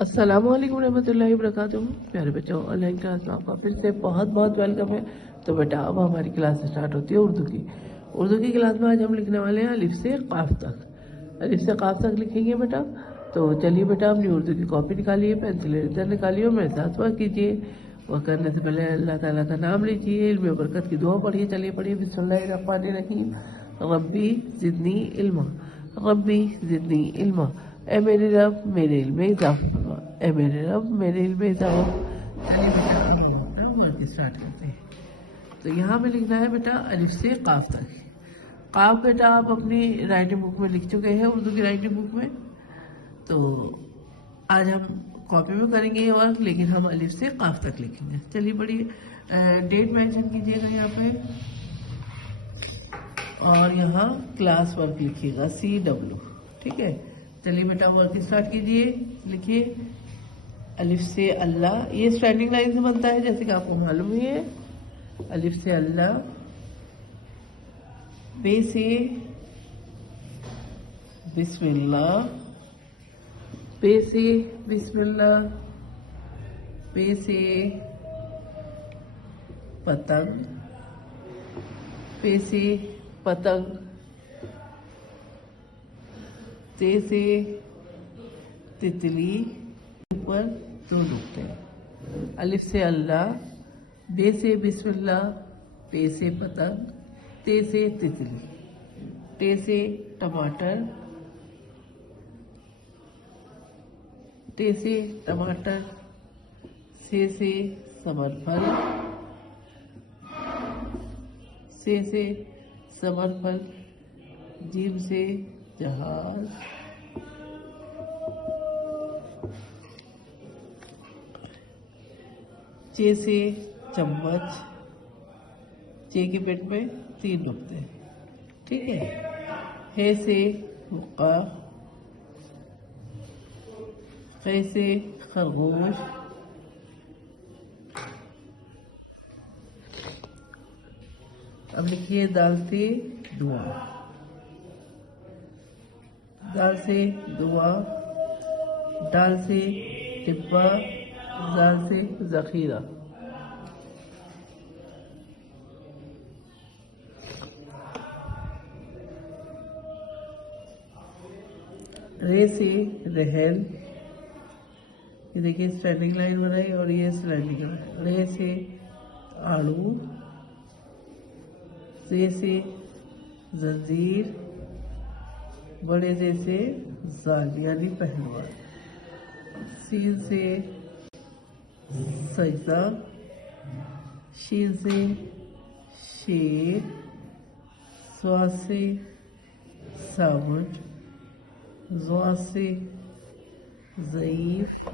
अस्सलाम वालेकुम रहमतुल्लाहि वबरकातुहू। प्यारे बच्चों, ऑनलाइन क्लास में आपका फिर से बहुत बहुत वेलकम है। तो बेटा अब हमारी क्लास स्टार्ट होती है उर्दू की। उर्दू की क्लास में आज हम लिखने वाले हैं अलिफ से काफ तक। अलिफ से काफ तक लिखेंगे बेटा। तो चलिए बेटा, अपनी उर्दू की कॉपी निकालिए, पेंसिल इधर निकालिए और मेरे साथ वर्क कीजिए। वर्क करने से पहले अल्लाह ताला का नाम लीजिए, इल्म बरकत की दुआ पढ़िए। चलिए पढ़िए, बिस्मिल्लाहिर्रहमानिर्रहीम। रब्बी ज़िदनी इल्मा, रब्बी ज़िदनी इल्मा। ए मेरे रब, मेरे इल्म में इजाफा फरमा। ए मेरे रब, मेरे इल्म में इजाफा फरमा। चलिए बेटा वर्क स्टार्ट करते हैं। तो यहाँ पे लिखना है बेटा अलिफ से काफ तक। काफ बेटा आप अपनी राइटिंग बुक में लिख चुके हैं, उर्दू की राइटिंग बुक में। तो आज हम कॉपी में करेंगे ये वर्क, लेकिन हम अलिफ से काफ तक लिखेंगे। चलिए पढ़िए, डेट मेंशन कीजिएगा यहाँ पे, और यहाँ क्लास वर्क लिखिएगा CW, ठीक है। चलिए बेटा वर्क स्टार्ट कीजिए। लिखिए अलिफ से अल्लाह, ये स्टैंडिंग लाइन से बनता है जैसे कि आपको मालूम ही है। अलिफ से अल्लाह, बे से बिस्मिल्लाह, पे से बिस्मिल्लाह, पे से पतंग, पे से पतंग, ते से तितली, ऊपर दो नुक्ते। अलिफ से अल्लाह, बे से बिस्मिल्लाह, पे से पतंग, ते से तितली, टे से टमाटर, टे से टमाटर, से समरफल, से समरफल, जीम से जहाज, चे से चम्मच, चे के पेट में 3 नुक्ते, ठीक है। हे से हुक्का, खे से खरगोश, अब लिखिए दाल से दुआ, दाल से दुआ, दाल से डिब्बा, दाल से जखीरा, रे से रहल, ये देखिए स्टैंडिंग लाइन बनाई और ये स्लैंडिंग लाइन। रे से आड़ू, से जंजीर, बड़े से जाल यानी पहलवान, सीन से सजदा, शीन से शेर, स्वाद से सावन, ज़्वा से ज़ईफ,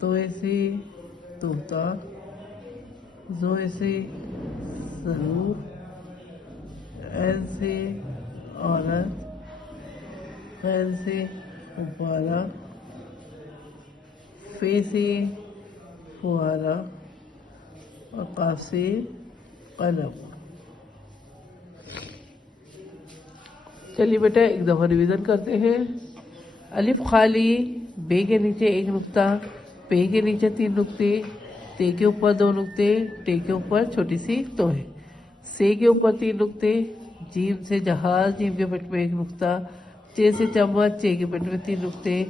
तोए से तोता, ज़ोए से ज़रूर, ऐन से औरत, खैर से गुब्बारा, फे से फुहारा और काफ से कलम। चलिए बेटा एक दफ़ा रिवीजन करते हैं। अलिफ खाली, बे के नीचे 1 नुक्ता, पे के नीचे 3 नुक्ते, ते के ऊपर 2 नुक्ते, टे के ऊपर छोटी सी तो है, से के ऊपर 3 नुक्ते, जीम से जहाज, जीम के पेट में 1 नुक्ता, चे से चम्मच, चे के पेट में 3 नुक्ते,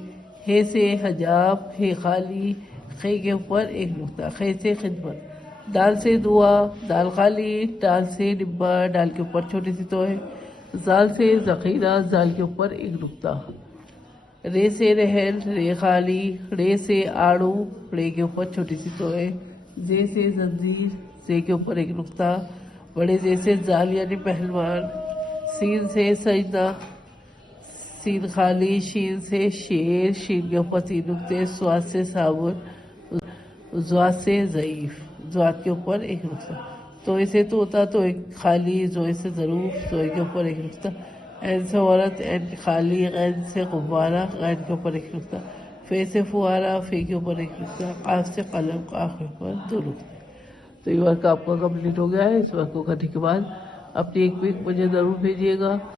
हे से हजाब, हे खाली, खे के ऊपर 1 नुक्ता, खे से खिदमत, दाल से दुआ, दाल खाली, दाल से डिब्बा, दाल के ऊपर छोटी सी तो है, जाल से जखीरा, जाल के ऊपर 1 नुक्ता, रे से रहल, रे खाली, रे से आड़ू, रे के ऊपर छोटी सी तो है, जे से जंजीर, जे के ऊपर 1 नुक्ता, बड़े जे से जाल यानी पहलवान, सीन से सजदा, सीन खाली, शीन से शेर, शीन के ऊपर 3 नुक्ते, स्वाद से साबुन, ज़्वा से ज़ईफ, ज़्वाद के ऊपर 1 नुक्ता, तो इसे तोता, तो एक खाली, ज़ोए से ज़रूफ, ज़ोए के ऊपर 1 नुक्ता, ऐन से औरत, ऐन खाली, गैन से गुब्बारा, गैन के ऊपर 1 नुक्ता, फे से फुहारा, फे के ऊपर 1 नुक्ता, काफ से कलम, काफ के ऊपर 2 नुक्ते। तो ये वर्क आपका कंप्लीट हो गया है। इस वर्क को करने के बाद अपनी एक पिक मुझे ज़रूर भेजिएगा।